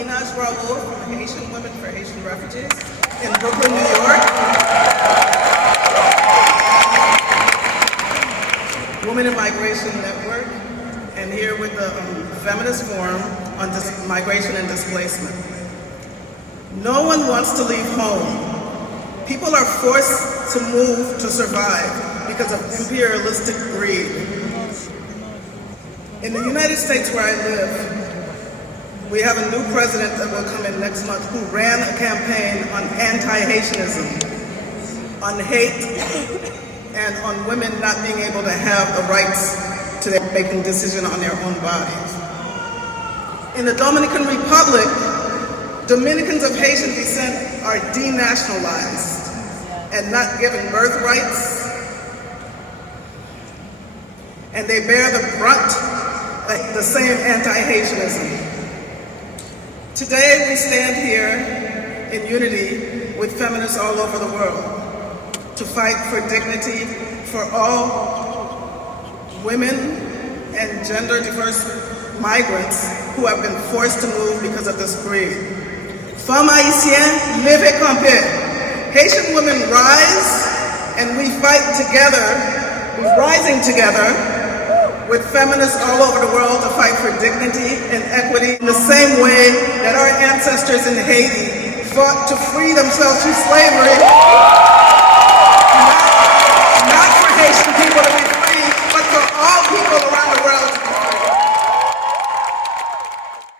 Ninaj Raoul from Haitian Women for Haitian Refugees in Brooklyn, New York. Women in Migration Network, and here with the Feminist Forum on Migration and Displacement. No one wants to leave home. People are forced to move to survive because of imperialistic greed. In the United States where I live, we have a new president that will come in next month who ran a campaign on anti-Haitianism, on hate, and on women not being able to have the rights to making decisions on their own bodies. In the Dominican Republic, Dominicans of Haitian descent are denationalized and not given birthrights, and they bear the brunt of the same anti-Haitianism. Today we stand here in unity with feminists all over the world to fight for dignity for all women and gender diverse migrants who have been forced to move because of this greed. Femmes haïtiennes, levez camper. Haitian women rise, and we fight together, we're rising together with feminists all over the world to fight for dignity and equity in the same way that our ancestors in Haiti fought to free themselves from slavery.